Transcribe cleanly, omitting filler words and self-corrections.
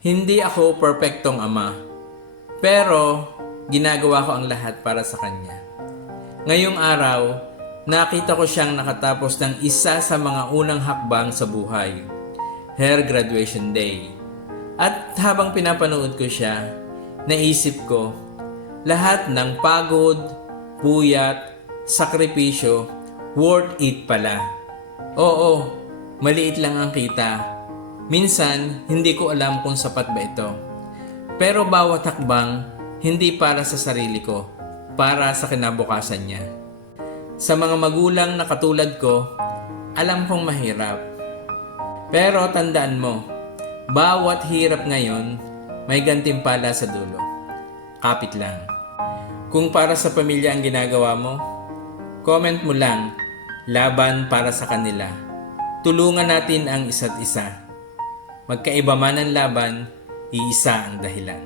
Hindi ako perpektong ama, pero ginagawa ko ang lahat para sa kanya. Ngayong araw, nakita ko siyang nakatapos ng isa sa mga unang hakbang sa buhay, her graduation day. At habang pinapanood ko siya, naisip ko, lahat ng pagod, puyat, sakripisyo, worth it pala. Oo, maliit lang ang kita. Minsan, hindi ko alam kung sapat ba ito. Pero bawat hakbang, hindi para sa sarili ko, para sa kinabukasan niya. Sa mga magulang na katulad ko, alam kong mahirap. Pero tandaan mo, bawat hirap ngayon, may gantimpala sa dulo. Kapit lang. Kung para sa pamilya ang ginagawa mo, comment mo lang, laban para sa kanila. Tulungan natin ang isa't isa. Magkaiba man ang laban, iisa ang dahilan.